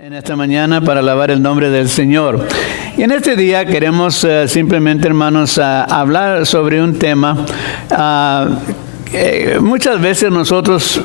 En esta mañana para alabar el nombre del Señor. Y en este día queremos simplemente, hermanos, hablar sobre un tema. Muchas veces nosotros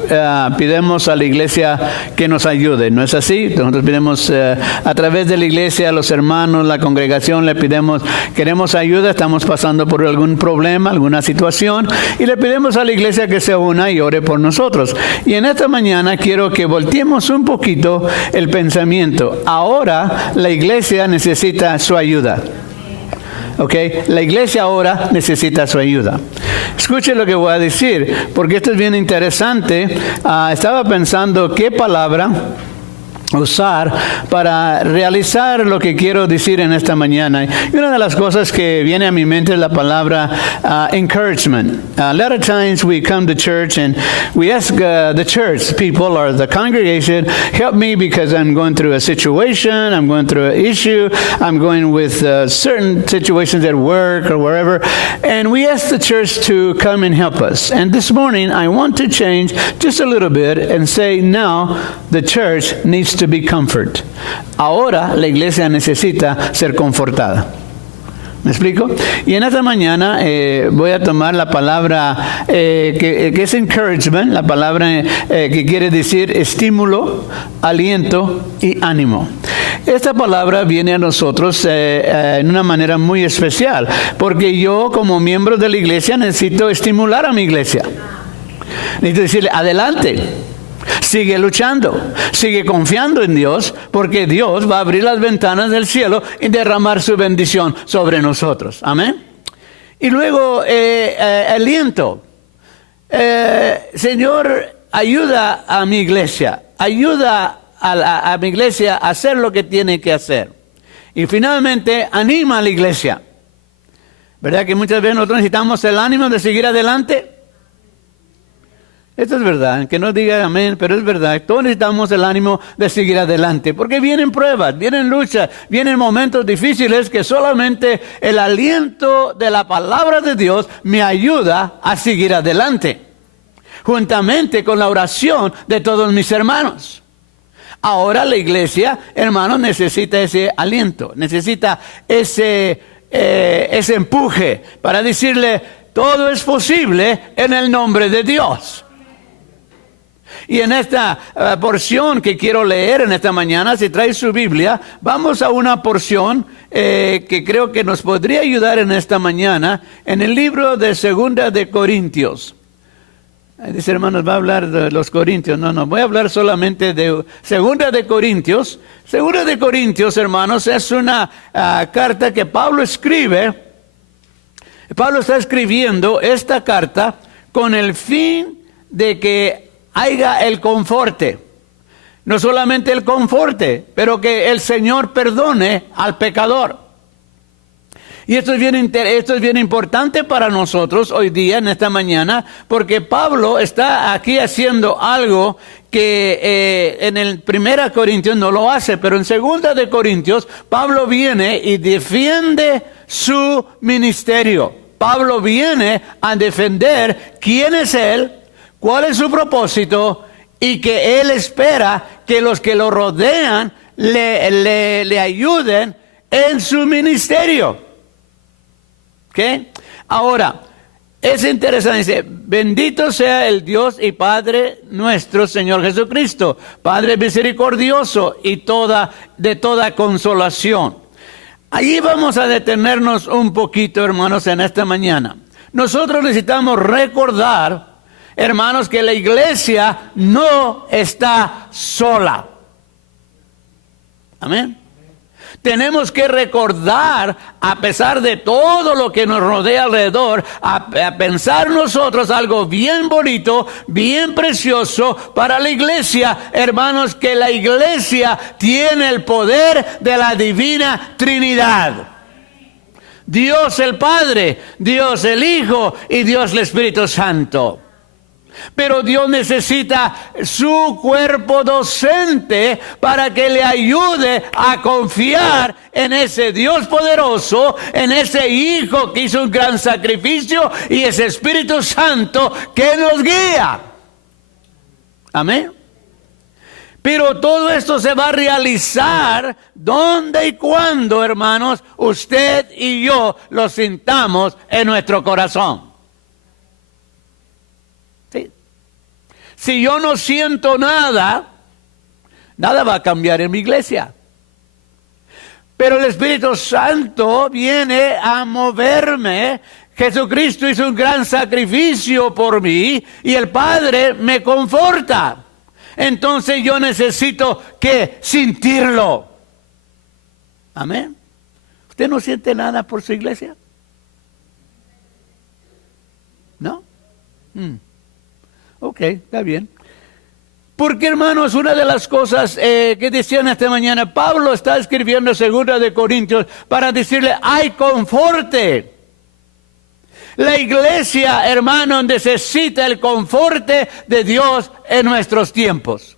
pidemos a la iglesia que nos ayude, ¿no es así? Nosotros pidemos a través de la iglesia, a los hermanos, la congregación, le pidemos, queremos ayuda, estamos pasando por algún problema, alguna situación, y le pedimos a la iglesia que se una y ore por nosotros. Y en esta mañana quiero que volteemos un poquito el pensamiento. Ahora la iglesia necesita su ayuda. Okay. La iglesia ahora necesita su ayuda. Escuche lo que voy a decir, porque esto es bien interesante. Estaba pensando qué palabra usar para realizar lo que quiero decir en esta mañana. Y una de las cosas que viene a mi mente es la palabra encouragement. A lot of times we come to church and we ask the church people or the congregation, help me because I'm going through a situation, I'm going through an issue, I'm going with certain situations at work or wherever, and we ask the church to come and help us. And this morning I want to change just a little bit and say now the church needs to be comfort. Ahora la iglesia necesita ser confortada. ¿Me explico? Y en esta mañana voy a tomar la palabra que es encouragement, la palabra que quiere decir estímulo, aliento y ánimo. Esta palabra viene a nosotros en una manera muy especial, porque yo como miembro de la iglesia necesito estimular a mi iglesia. Necesito decirle, adelante. Sigue luchando, sigue confiando en Dios, porque Dios va a abrir las ventanas del cielo y derramar su bendición sobre nosotros. Amén. Y luego, aliento. Señor, ayuda a mi iglesia, ayuda a mi iglesia a hacer lo que tiene que hacer. Y finalmente, anima a la iglesia. ¿Verdad que muchas veces nosotros necesitamos el ánimo de seguir adelante? Esto es verdad, que no diga amén, pero es verdad. Todos necesitamos el ánimo de seguir adelante, porque vienen pruebas, vienen luchas, vienen momentos difíciles que solamente el aliento de la palabra de Dios me ayuda a seguir adelante, juntamente con la oración de todos mis hermanos. Ahora la iglesia, hermanos, necesita ese aliento, necesita ese empuje para decirle, todo es posible en el nombre de Dios. Y en esta porción que quiero leer en esta mañana, si trae su Biblia, vamos a una porción que creo que nos podría ayudar en esta mañana, en el libro de Segunda de Corintios. Dice, hermanos, va a hablar de los Corintios. No, voy a hablar solamente de Segunda de Corintios. Segunda de Corintios, hermanos, es una carta que Pablo escribe. Pablo está escribiendo esta carta con el fin de que haya el conforte, no solamente el conforte, pero que el Señor perdone al pecador. Y esto es bien importante para nosotros hoy día, en esta mañana, porque Pablo está aquí haciendo algo que en el 1 Corintios no lo hace, pero en 2 de Corintios, Pablo viene y defiende su ministerio. Pablo viene a defender quién es él, cuál es su propósito y que él espera que los que lo rodean le ayuden en su ministerio. ¿Okay? Ahora, es interesante, dice, bendito sea el Dios y Padre nuestro Señor Jesucristo, Padre misericordioso y de toda consolación. Allí vamos a detenernos un poquito, hermanos, en esta mañana. Nosotros necesitamos recordar, hermanos, que la iglesia no está sola. Amén. Tenemos que recordar, a pesar de todo lo que nos rodea alrededor, a pensar nosotros algo bien bonito, bien precioso para la iglesia, hermanos, que la iglesia tiene el poder de la divina Trinidad. Dios el Padre, Dios el Hijo y Dios el Espíritu Santo. Pero Dios necesita su cuerpo docente para que le ayude a confiar en ese Dios poderoso, en ese Hijo que hizo un gran sacrificio y ese Espíritu Santo que nos guía. Amén. Pero todo esto se va a realizar donde y cuando, hermanos, usted y yo lo sintamos en nuestro corazón. ¿Sí? Si yo no siento nada, nada va a cambiar en mi iglesia. Pero el Espíritu Santo viene a moverme. Jesucristo hizo un gran sacrificio por mí y el Padre me conforta. Entonces yo necesito que sentirlo. Amén. ¿Usted no siente nada por su iglesia? ¿No? Ok, está bien. Porque, hermanos, una de las cosas que decían esta mañana, Pablo está escribiendo 2 de Corintios para decirle, hay conforte. La iglesia, hermano, necesita el conforte de Dios en nuestros tiempos.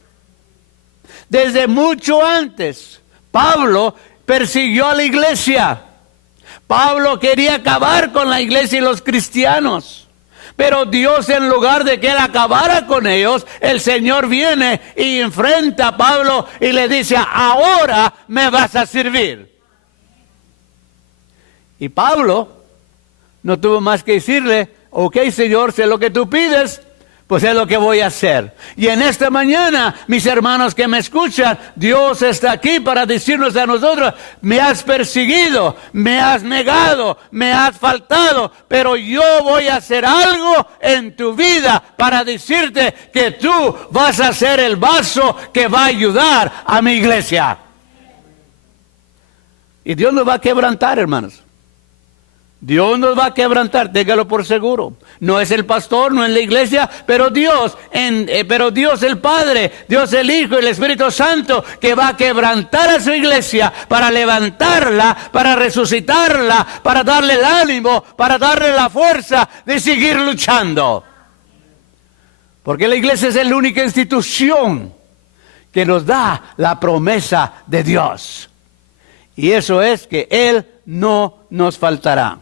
Desde mucho antes, Pablo persiguió a la iglesia. Pablo quería acabar con la iglesia y los cristianos. Pero Dios, en lugar de que él acabara con ellos, el Señor viene y enfrenta a Pablo y le dice, ahora me vas a servir. Y Pablo no tuvo más que decirle, ok, Señor, sé lo que tú pides, pues es lo que voy a hacer. Y en esta mañana, mis hermanos que me escuchan, Dios está aquí para decirnos a nosotros, me has perseguido, me has negado, me has faltado, pero yo voy a hacer algo en tu vida para decirte que tú vas a ser el vaso que va a ayudar a mi iglesia. Y Dios nos va a quebrantar, hermanos. Dios nos va a quebrantar, téngalo por seguro. No es el pastor, no es la iglesia, pero Dios el Padre, Dios el Hijo y el Espíritu Santo, que va a quebrantar a su iglesia para levantarla, para resucitarla, para darle el ánimo, para darle la fuerza de seguir luchando. Porque la iglesia es la única institución que nos da la promesa de Dios. Y eso es que Él no nos faltará.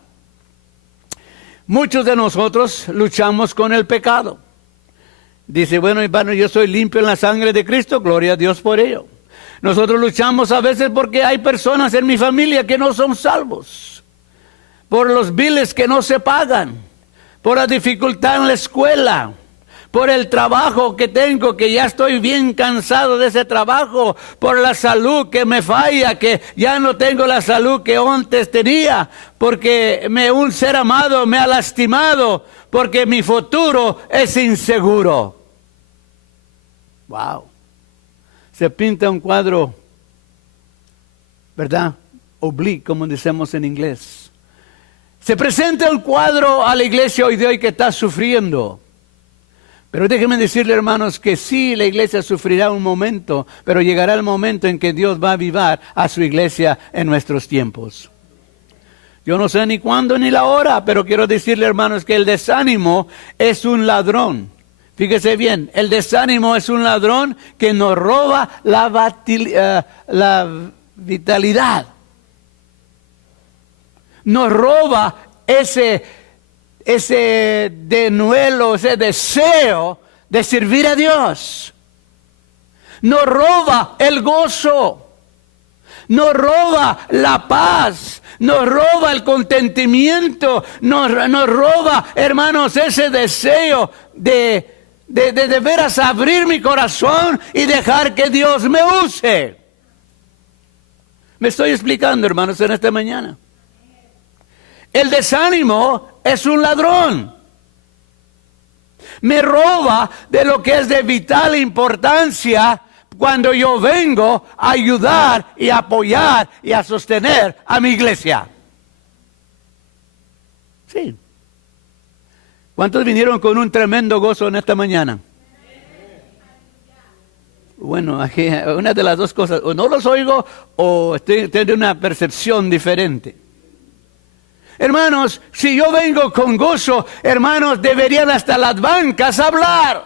Muchos de nosotros luchamos con el pecado. Dice, bueno, hermano, yo soy limpio en la sangre de Cristo, gloria a Dios por ello. Nosotros luchamos a veces porque hay personas en mi familia que no son salvos, por los biles que no se pagan, por la dificultad en la escuela, por el trabajo que tengo, que ya estoy bien cansado de ese trabajo, por la salud que me falla, que ya no tengo la salud que antes tenía, porque un ser amado me ha lastimado, porque mi futuro es inseguro. Wow. Se pinta un cuadro, ¿verdad? Oblique, como decimos en inglés. Se presenta un cuadro a la iglesia hoy de hoy que está sufriendo. Pero déjenme decirle, hermanos, que sí, la iglesia sufrirá un momento, pero llegará el momento en que Dios va a avivar a su iglesia en nuestros tiempos. Yo no sé ni cuándo ni la hora, pero quiero decirle, hermanos, que el desánimo es un ladrón. Fíjese bien, el desánimo es un ladrón que nos roba la vitalidad. Nos roba ese denuelo, ese deseo de servir a Dios. Nos roba el gozo, nos roba la paz, nos roba el contentamiento, nos roba, hermanos, ese deseo de veras abrir mi corazón y dejar que Dios me use. Me estoy explicando, hermanos, en esta mañana. El desánimo es un ladrón. Me roba de lo que es de vital importancia cuando yo vengo a ayudar y a apoyar y a sostener a mi iglesia. Sí. ¿Cuántos vinieron con un tremendo gozo en esta mañana? Bueno, aquí, una de las dos cosas, o no los oigo o estoy teniendo una percepción diferente. Hermanos, si yo vengo con gozo, hermanos, deberían hasta las bancas hablar.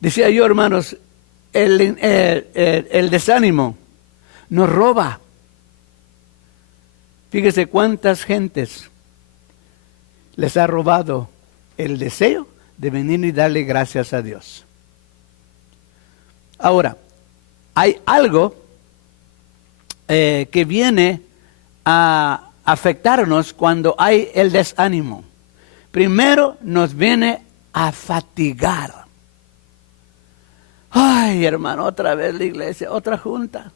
Decía yo, hermanos, el desánimo nos roba. Fíjese cuántas gentes les ha robado el deseo de venir y darle gracias a Dios. Ahora, hay algo que viene a afectarnos cuando hay el desánimo. Primero nos viene a fatigar. Ay, hermano, otra vez la iglesia, otra junta.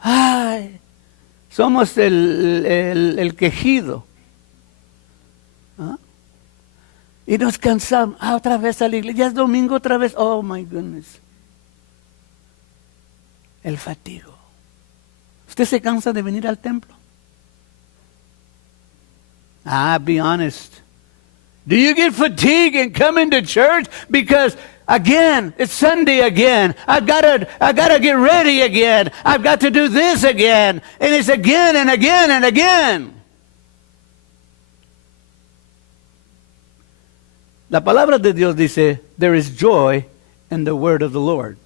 Ay, somos el quejido. ¿Ah? Y nos cansamos. Otra vez a la iglesia. Ya es domingo otra vez. Oh, my goodness. El fatigo. ¿Usted se cansa de venir al templo? Be honest. Do you get fatigued in coming to church? Because again, it's Sunday again. I've gotta get ready again. I've got to do this again. And it's again and again and again. La palabra de Dios dice, there is joy in the word of the Lord.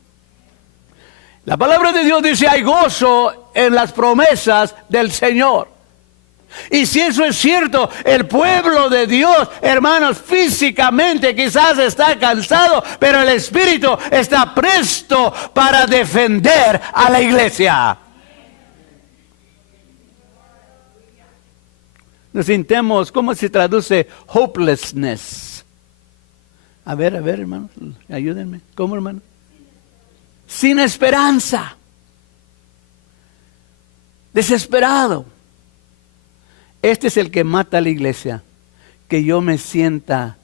La palabra de Dios dice, hay gozo en las promesas del Señor. Y si eso es cierto, el pueblo de Dios, hermanos, físicamente quizás está cansado, pero el Espíritu está presto para defender a la iglesia. Nos sintemos, ¿cómo se traduce hopelessness? A ver, hermanos, ayúdenme. ¿Cómo, hermano? Sin esperanza. Desesperado. Este es el que mata a la iglesia, que yo me sienta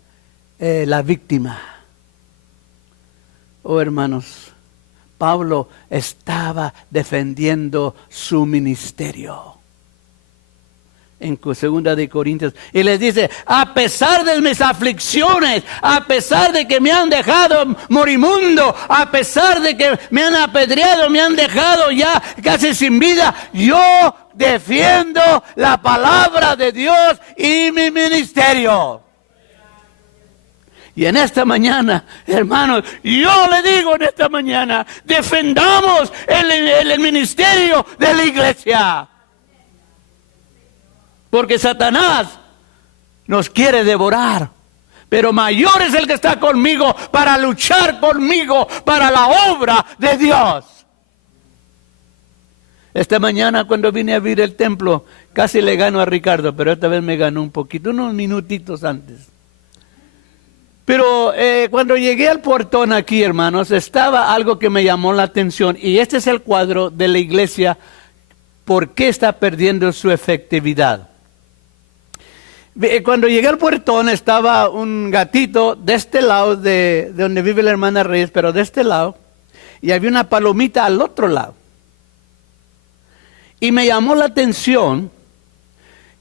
la víctima. Oh, hermanos, Pablo estaba defendiendo su ministerio. En 2 de Corintios, y les dice, a pesar de mis aflicciones, a pesar de que me han dejado moribundo, a pesar de que me han apedreado, me han dejado ya casi sin vida, yo defiendo la palabra de Dios y mi ministerio. Y en esta mañana, hermanos, yo le digo en esta mañana, defendamos el ministerio de la iglesia. Porque Satanás nos quiere devorar. Pero mayor es el que está conmigo para luchar conmigo para la obra de Dios. Esta mañana cuando vine a abrir el templo, casi le gano a Ricardo, pero esta vez me ganó un poquito, unos minutitos antes. Pero cuando llegué al portón aquí, hermanos, estaba algo que me llamó la atención. Y este es el cuadro de la iglesia, ¿por qué está perdiendo su efectividad? Cuando llegué al portón estaba un gatito de este lado de donde vive la hermana Reyes, pero de este lado, y había una palomita al otro lado. Y me llamó la atención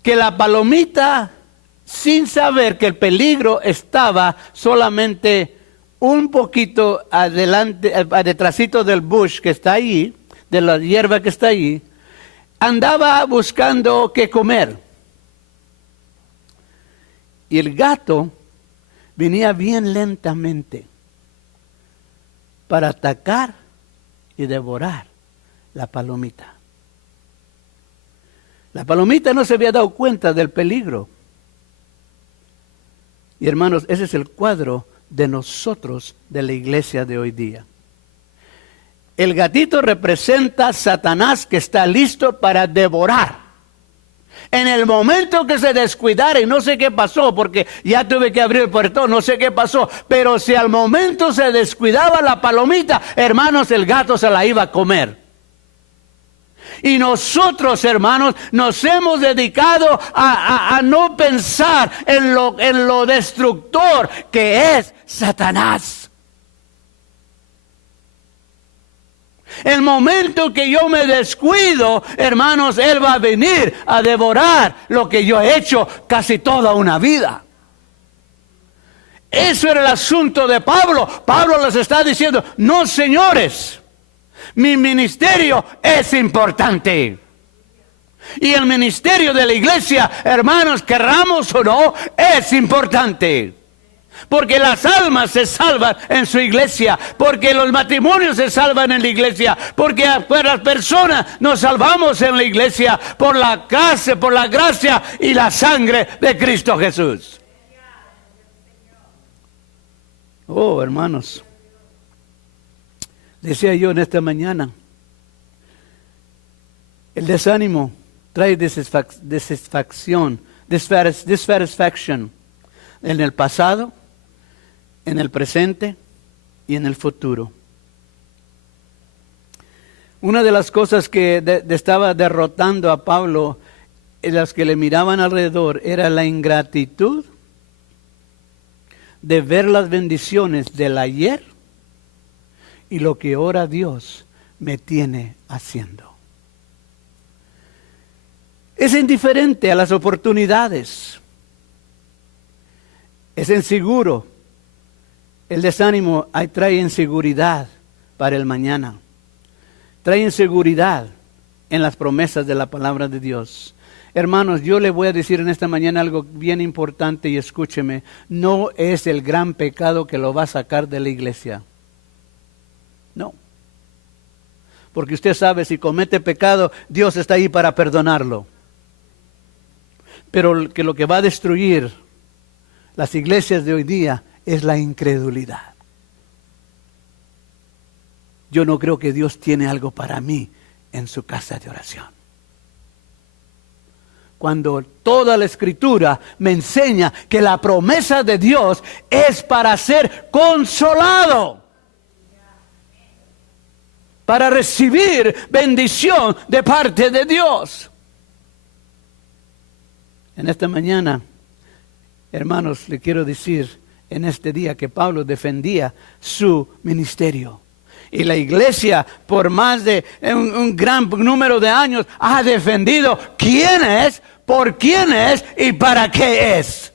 que la palomita, sin saber que el peligro estaba solamente un poquito adelante, detrásito del bush que está ahí, de la hierba que está ahí, andaba buscando qué comer. Y el gato venía bien lentamente para atacar y devorar la palomita. La palomita no se había dado cuenta del peligro. Y hermanos, ese es el cuadro de nosotros, de la iglesia de hoy día. El gatito representa a Satanás que está listo para devorar. En el momento que se descuidara, y no sé qué pasó, porque ya tuve que abrir el portón, no sé qué pasó, pero si al momento se descuidaba la palomita, hermanos, el gato se la iba a comer. Y nosotros, hermanos, nos hemos dedicado a no pensar en lo destructor que es Satanás. El momento que yo me descuido, hermanos, Él va a venir a devorar lo que yo he hecho casi toda una vida. Eso era el asunto de Pablo. Pablo les está diciendo, no señores, mi ministerio es importante. Y el ministerio de la iglesia, hermanos, querramos o no, es importante. Porque las almas se salvan en su iglesia, porque los matrimonios se salvan en la iglesia, porque las personas nos salvamos en la iglesia por la gracia y la sangre de Cristo Jesús. Oh, hermanos, decía yo en esta mañana, el desánimo trae dissatisfacción en el pasado, en el presente y en el futuro. Una de las cosas que estaba derrotando a Pablo, en las que le miraban alrededor, era la ingratitud de ver las bendiciones del ayer y lo que ahora Dios me tiene haciendo. Es indiferente a las oportunidades. Es inseguro. El desánimo trae inseguridad para el mañana. Trae inseguridad en las promesas de la palabra de Dios. Hermanos, yo le voy a decir en esta mañana algo bien importante y escúcheme. No es el gran pecado que lo va a sacar de la iglesia. No. Porque usted sabe, si comete pecado, Dios está ahí para perdonarlo. Pero lo que va a destruir las iglesias de hoy día es la incredulidad. Yo no creo que Dios tiene algo para mí en su casa de oración. Cuando toda la Escritura me enseña que la promesa de Dios es para ser consolado, para recibir bendición de parte de Dios. En esta mañana, hermanos, le quiero decir en este día que Pablo defendía su ministerio. Y la iglesia, por más de un gran número de años, ha defendido quién es, por quién es y para qué es.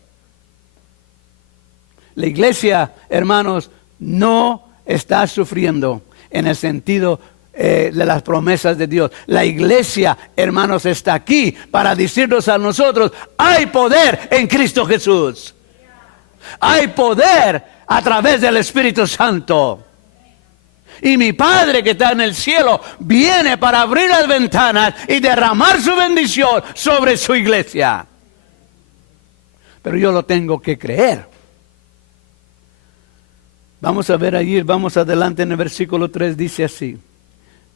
La iglesia, hermanos, no está sufriendo en el sentido de las promesas de Dios. La iglesia, hermanos, está aquí para decirnos a nosotros: hay poder en Cristo Jesús. Hay poder a través del Espíritu Santo. Y mi Padre que está en el cielo viene para abrir las ventanas y derramar su bendición sobre su iglesia. Pero yo lo tengo que creer. Vamos a ver allí, vamos adelante en el versículo 3, dice así: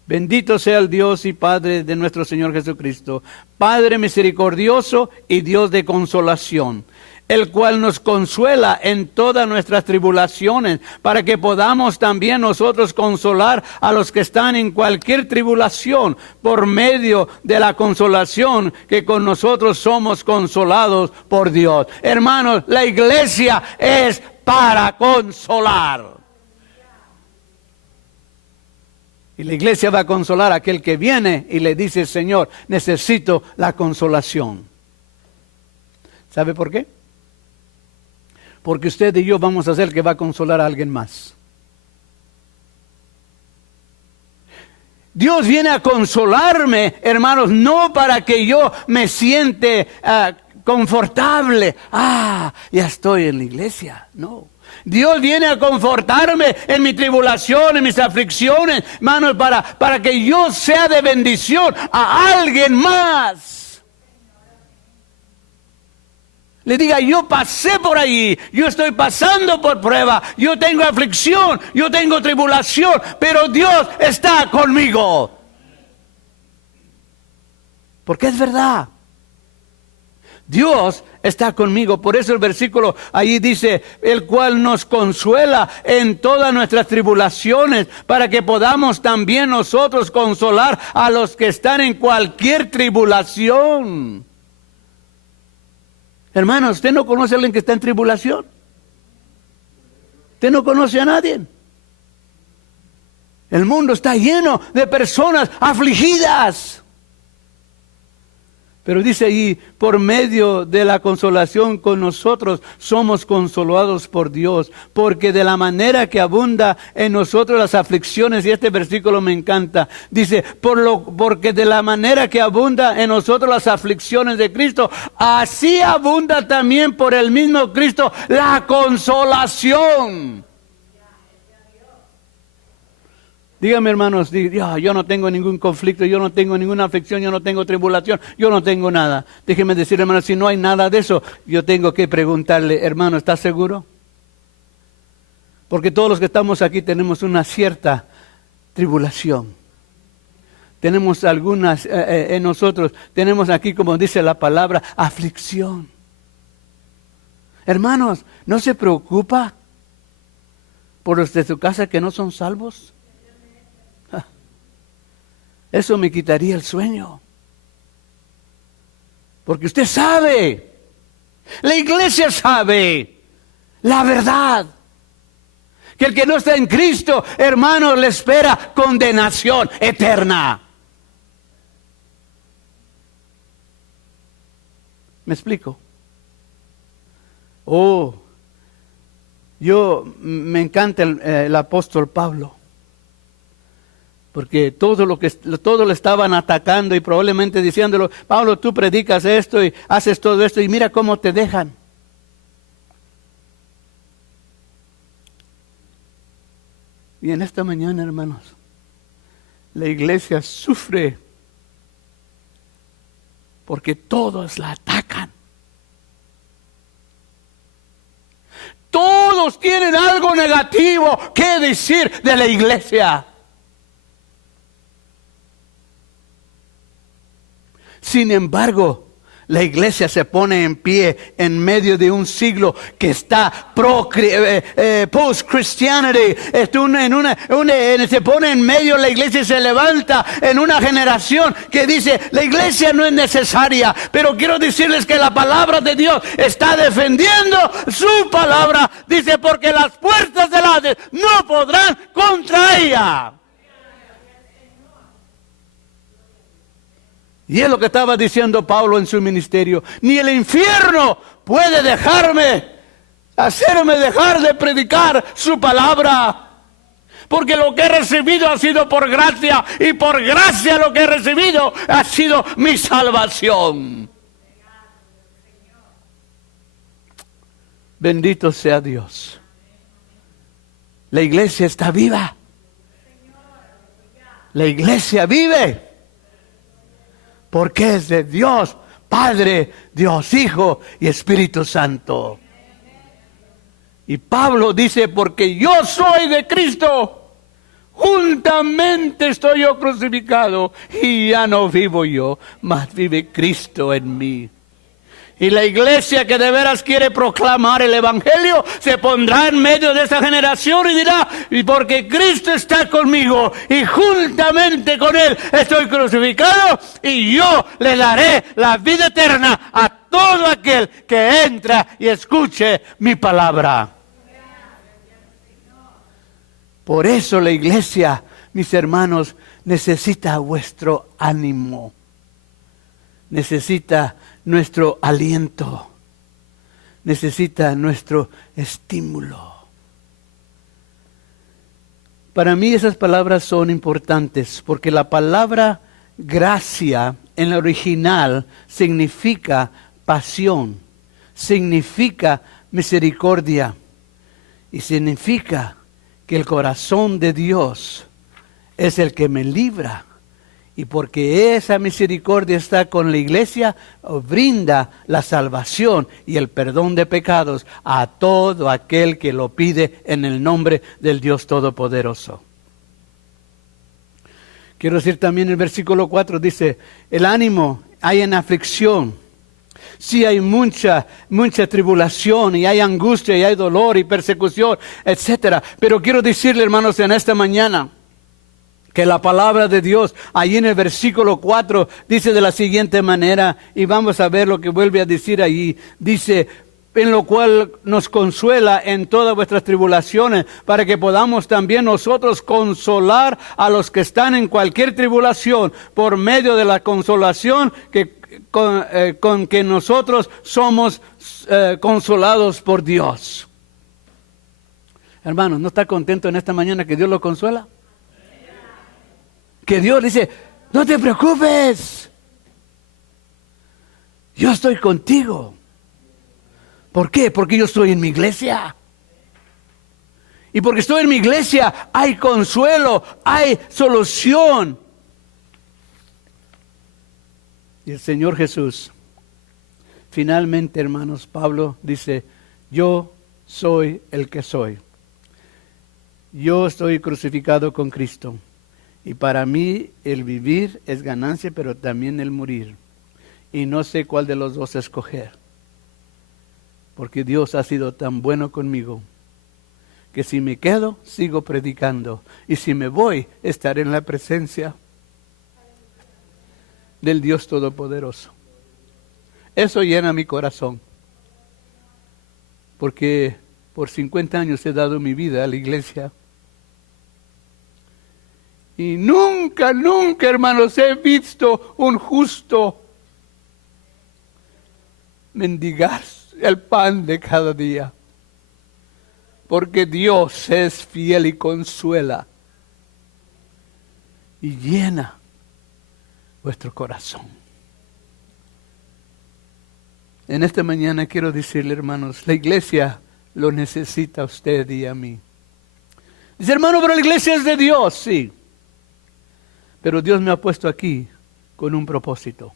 bendito sea el Dios y Padre de nuestro Señor Jesucristo, Padre misericordioso y Dios de consolación, el cual nos consuela en todas nuestras tribulaciones, para que podamos también nosotros consolar a los que están en cualquier tribulación, por medio de la consolación que con nosotros somos consolados por Dios. Hermanos, la iglesia es para consolar. Y la iglesia va a consolar a aquel que viene y le dice: Señor, necesito la consolación. ¿Sabe por qué? Porque usted y yo vamos a ser el que va a consolar a alguien más. Dios viene a consolarme, hermanos, no para que yo me siente confortable. Ya estoy en la iglesia. No. Dios viene a confortarme en mi tribulación, en mis aflicciones, hermanos, para que yo sea de bendición a alguien más. Le diga: yo pasé por ahí, yo estoy pasando por prueba, yo tengo aflicción, yo tengo tribulación, pero Dios está conmigo. Porque es verdad. Dios está conmigo. Por eso el versículo allí dice: el cual nos consuela en todas nuestras tribulaciones, para que podamos también nosotros consolar a los que están en cualquier tribulación. Hermano, ¿usted no conoce a alguien que está en tribulación? ¿Usted no conoce a nadie? El mundo está lleno de personas afligidas. Pero dice ahí: por medio de la consolación con nosotros somos consolados por Dios, porque de la manera que abunda en nosotros las aflicciones, y este versículo me encanta, dice: porque de la manera que abunda en nosotros las aflicciones de Cristo, así abunda también por el mismo Cristo la consolación. Dígame, hermanos, yo no tengo ningún conflicto, yo no tengo ninguna aflicción, yo no tengo tribulación, yo no tengo nada. Déjeme decir, hermanos, si no hay nada de eso, yo tengo que preguntarle: hermano, ¿estás seguro? Porque todos los que estamos aquí tenemos una cierta tribulación. Tenemos algunas en nosotros, tenemos aquí, como dice la palabra, aflicción. Hermanos, ¿no se preocupa por los de su casa que no son salvos? Eso me quitaría el sueño. Porque usted sabe, la iglesia sabe la verdad. Que el que no está en Cristo, hermanos, le espera condenación eterna. ¿Me explico? Me encanta el apóstol Pablo. Porque todo le estaban atacando y probablemente diciéndolo, Pablo, tú predicas esto y haces todo esto y mira cómo te dejan. Y en esta mañana, hermanos, la iglesia sufre porque todos la atacan. Todos tienen algo negativo que decir de la iglesia. Sin embargo, la iglesia se pone en pie en medio de un siglo que está post-Christianity. Se pone en medio la iglesia y se levanta en una generación que dice, la iglesia no es necesaria. Pero quiero decirles que la palabra de Dios está defendiendo su palabra. Dice, porque las puertas del Hades no podrán contra ella. Y es lo que estaba diciendo Pablo en su ministerio. Ni el infierno puede hacerme dejar de predicar su palabra. Porque lo que he recibido ha sido por gracia. Y por gracia lo que he recibido ha sido mi salvación. Bendito sea Dios. La iglesia está viva. La iglesia vive. Porque es de Dios Padre, Dios Hijo y Espíritu Santo. Y Pablo dice, porque yo soy de Cristo, juntamente estoy yo crucificado, y ya no vivo yo, mas vive Cristo en mí. Y la iglesia que de veras quiere proclamar el evangelio se pondrá en medio de esta generación y dirá, y porque Cristo está conmigo y juntamente con Él estoy crucificado, y yo le daré la vida eterna a todo aquel que entra y escuche mi palabra. Por eso la iglesia, mis hermanos, necesita vuestro ánimo. Necesita nuestro aliento, necesita nuestro estímulo. Para mí esas palabras son importantes porque la palabra gracia en el original significa pasión, significa misericordia y significa que el corazón de Dios es el que me libra. Y porque esa misericordia está con la iglesia, brinda la salvación y el perdón de pecados a todo aquel que lo pide en el nombre del Dios Todopoderoso. Quiero decir también el versículo 4 dice, el ánimo hay en aflicción. Sí hay mucha tribulación y hay angustia y hay dolor y persecución, etcétera. Pero quiero decirle, hermanos, en esta mañana, que la palabra de Dios, allí en el versículo 4, dice de la siguiente manera, y vamos a ver lo que vuelve a decir allí. Dice, en lo cual nos consuela en todas vuestras tribulaciones, para que podamos también nosotros consolar a los que están en cualquier tribulación, por medio de la consolación con que nosotros somos consolados por Dios. Hermanos, ¿no está contento en esta mañana que Dios lo consuela? Que Dios dice, no te preocupes, yo estoy contigo. ¿Por qué? Porque yo estoy en mi iglesia. Y porque estoy en mi iglesia hay consuelo, hay solución. Y el Señor Jesús, finalmente, hermanos, Pablo dice, yo soy el que soy. Yo estoy crucificado con Cristo. Y para mí el vivir es ganancia, pero también el morir. Y no sé cuál de los dos escoger. Porque Dios ha sido tan bueno conmigo, que si me quedo, sigo predicando. Y si me voy, estaré en la presencia del Dios Todopoderoso. Eso llena mi corazón. Porque por 50 años he dado mi vida a la iglesia. Y nunca, nunca, hermanos, he visto un justo mendigar el pan de cada día. Porque Dios es fiel y consuela. Y llena vuestro corazón. En esta mañana quiero decirle, hermanos, la iglesia lo necesita a usted y a mí. Dice, hermano, pero la iglesia es de Dios, sí. Pero Dios me ha puesto aquí con un propósito.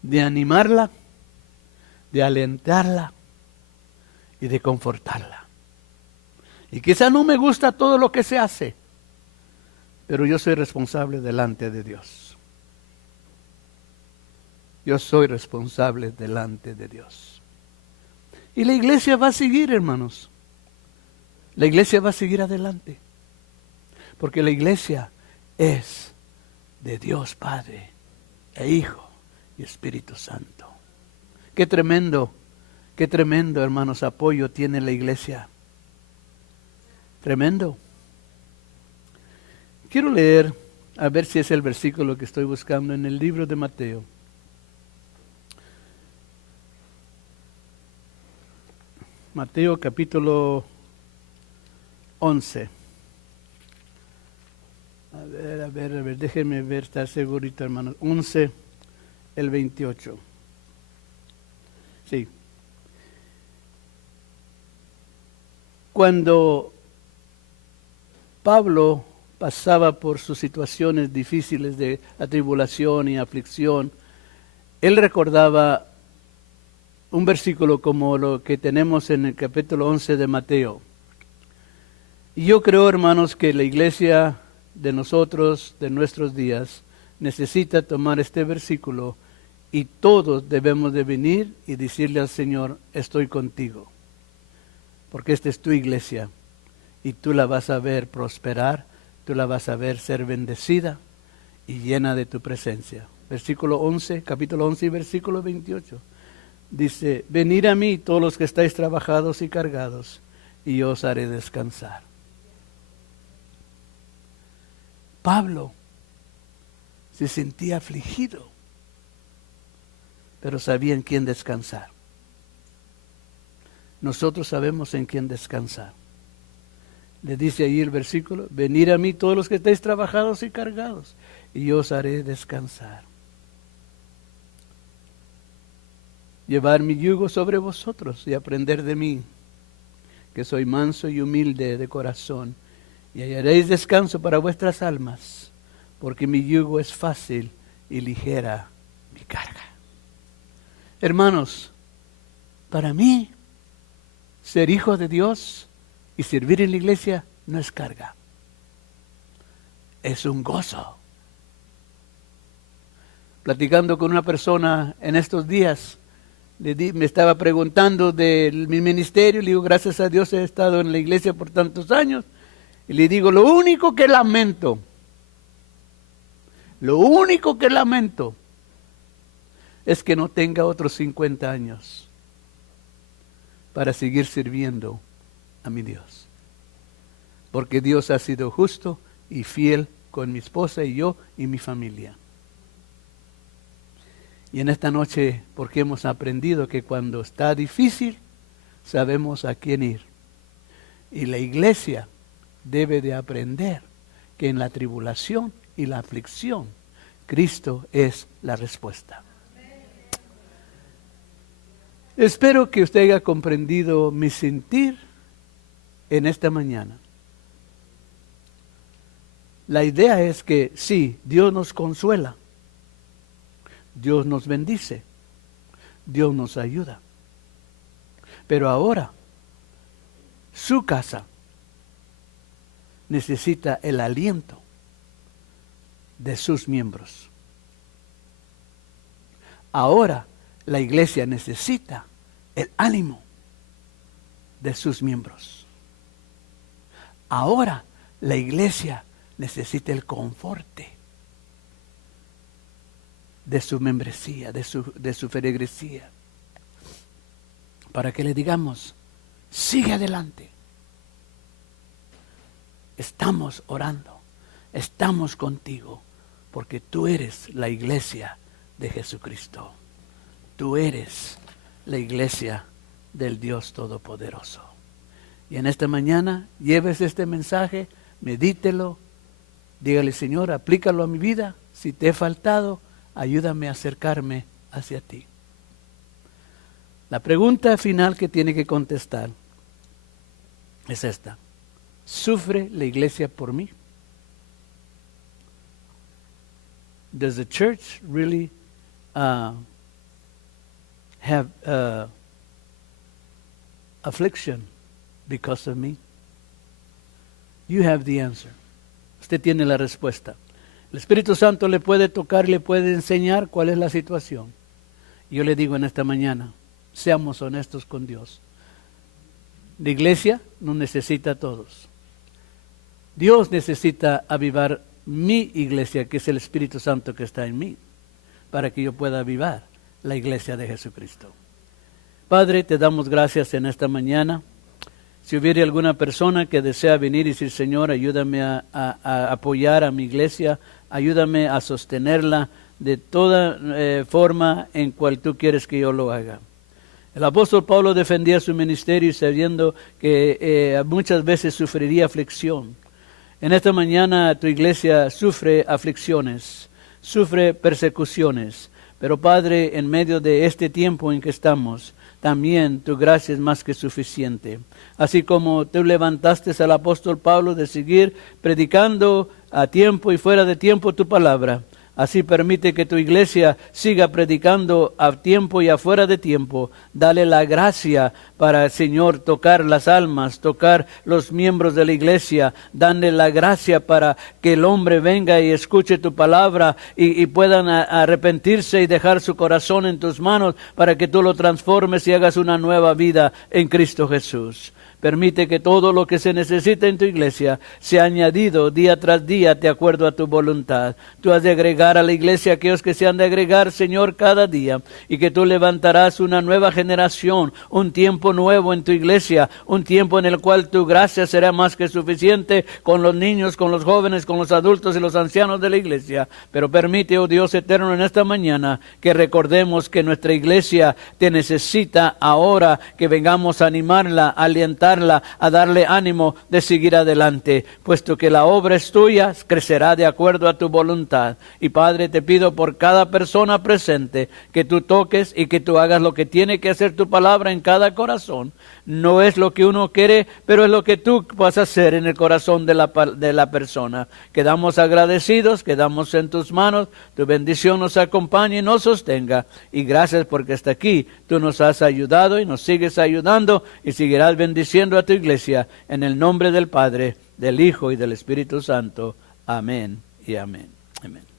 De animarla, de alentarla y de confortarla. Y quizá no me gusta todo lo que se hace, pero yo soy responsable delante de Dios. Yo soy responsable delante de Dios. Y la iglesia va a seguir, hermanos. La iglesia va a seguir adelante. Porque la iglesia es de Dios Padre e Hijo y Espíritu Santo. Qué tremendo, hermanos, apoyo tiene la iglesia. Tremendo. Quiero leer, a ver si es el versículo que estoy buscando en el libro de Mateo. Mateo capítulo 11. A ver, déjenme ver, estar segurito, hermanos. 11, el 28. Sí. Cuando Pablo pasaba por sus situaciones difíciles de atribulación y aflicción, él recordaba un versículo como lo que tenemos en el capítulo 11 de Mateo. Y yo creo, hermanos, que la iglesia de nosotros, de nuestros días, necesita tomar este versículo y todos debemos de venir y decirle al Señor, estoy contigo, porque esta es tu iglesia y tú la vas a ver prosperar, tú la vas a ver ser bendecida y llena de tu presencia. Versículo 11, capítulo 11 y versículo 28. Dice, venid a mí todos los que estáis trabajados y cargados, y yo os haré descansar. Pablo se sentía afligido, pero sabía en quién descansar. Nosotros sabemos en quién descansar. Le dice ahí el versículo, venid a mí todos los que estáis trabajados y cargados, y yo os haré descansar. Llevar mi yugo sobre vosotros y aprender de mí, que soy manso y humilde de corazón, y hallaréis descanso para vuestras almas, porque mi yugo es fácil y ligera mi carga. Hermanos, para mí, ser hijo de Dios y servir en la iglesia no es carga, es un gozo. Platicando con una persona en estos días, me estaba preguntando de mi ministerio. Le digo, gracias a Dios he estado en la iglesia por tantos años. Y le digo, lo único que lamento es que no tenga otros 50 años para seguir sirviendo a mi Dios. Porque Dios ha sido justo y fiel con mi esposa y yo y mi familia. Y en esta noche, porque hemos aprendido que cuando está difícil, sabemos a quién ir. Y la iglesia debe de aprender que en la tribulación y la aflicción, Cristo es la respuesta. Espero que usted haya comprendido mi sentir en esta mañana. La idea es que sí, Dios nos consuela. Dios nos bendice, Dios nos ayuda. Pero ahora, su casa, necesita el aliento de sus miembros. Ahora la iglesia necesita el ánimo de sus miembros. Ahora la iglesia necesita el conforte de su membresía, de su feligresía, para que le digamos, sigue adelante. Estamos orando, estamos contigo, porque tú eres la iglesia de Jesucristo. Tú eres la iglesia del Dios Todopoderoso. Y en esta mañana, lleves este mensaje, medítelo, dígale, Señor, aplícalo a mi vida. Si te he faltado, ayúdame a acercarme hacia ti. La pregunta final que tiene que contestar es esta. ¿Sufre la iglesia por mí? Does the church really have affliction because of me? You have the answer. Usted tiene la respuesta. El Espíritu Santo le puede tocar, le puede enseñar cuál es la situación. Yo le digo en esta mañana, seamos honestos con Dios. La iglesia nos necesita a todos. Dios necesita avivar mi iglesia, que es el Espíritu Santo que está en mí, para que yo pueda avivar la iglesia de Jesucristo. Padre, te damos gracias en esta mañana. Si hubiera alguna persona que desea venir y decir, Señor, ayúdame a apoyar a mi iglesia, ayúdame a sostenerla de toda forma en cual tú quieres que yo lo haga. El apóstol Pablo defendía su ministerio sabiendo que muchas veces sufriría aflicción. En esta mañana tu iglesia sufre aflicciones, sufre persecuciones, pero Padre, en medio de este tiempo en que estamos, también tu gracia es más que suficiente. Así como tú levantaste al apóstol Pablo de seguir predicando a tiempo y fuera de tiempo tu palabra, así permite que tu iglesia siga predicando a tiempo y afuera de tiempo. Dale la gracia para, Señor, tocar las almas, tocar los miembros de la iglesia. Dale la gracia para que el hombre venga y escuche tu palabra y puedan arrepentirse y dejar su corazón en tus manos para que tú lo transformes y hagas una nueva vida en Cristo Jesús. Permite que todo lo que se necesita en tu iglesia sea añadido día tras día de acuerdo a tu voluntad. Tú has de agregar a la iglesia aquellos que se han de agregar, Señor, cada día, y que tú levantarás una nueva generación, un tiempo nuevo en tu iglesia, un tiempo en el cual tu gracia será más que suficiente con los niños, con los jóvenes, con los adultos y los ancianos de la iglesia. Pero permite, oh Dios eterno, en esta mañana que recordemos que nuestra iglesia te necesita ahora, que vengamos a animarla, a alentarla, a darle ánimo de seguir adelante, puesto que la obra es tuya, crecerá de acuerdo a tu voluntad. Y Padre, te pido por cada persona presente que tú toques y que tú hagas lo que tiene que hacer tu palabra en cada corazón. No es lo que uno quiere, pero es lo que tú vas a hacer en el corazón de la persona. Quedamos agradecidos, quedamos en tus manos, tu bendición nos acompañe y nos sostenga. Y gracias porque hasta aquí tú nos has ayudado y nos sigues ayudando y seguirás bendiciendo a tu iglesia en el nombre del Padre, del Hijo y del Espíritu Santo. Amén y amén. Amén.